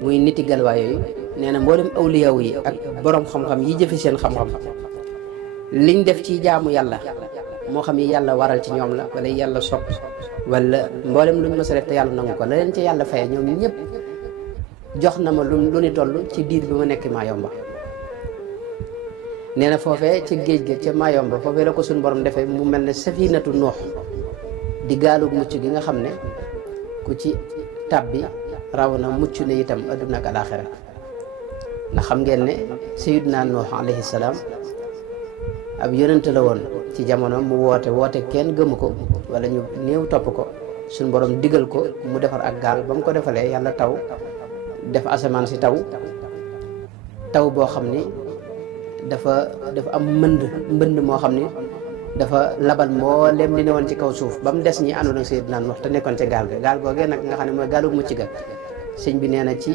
muy niti galwaa yooyu nee na mboolem awliyaaw yi ak borom xam-xam yi jëfe seen xam-xam liñ def ci jaamu yàlla moo xam yi yàlla waral ci ñoom la wala yàlla sopp wala mboolem luñ mës a def te yàlla nangu ko la leen ci yàlla faye ñoom ñëpp jox na ma lu ni toll ci diir bi ma nekk Mayomba nee na foofee ca géej ga ca Mayomba foofee la ko suñu borom defee mu mel ne safinatu Nuux di gaalug mucc gi nga xam ne ku ci tàbbi raw na mucc ne itam adduna ak alaxira ndax xam ngeen ne Sayyidina Nuux alayhi salaam ab yonent la woon ci jamono mu woote kenn gëmu ko wala ñu néew topp ko suñu borom digal ko mu defar ak gaal ba mu ko defalee yàlla taw def asamaan si taw boo xam ni dafa am mbënd moo xam ni dafa labal mboolem li ne woon ci kaw suuf ba mu des ñi àndoon ak Sayyidina Nuux te nekkoon ca gaal googee nag nga xam ne mooy gaalu mucc ga sëñ bi nee na ci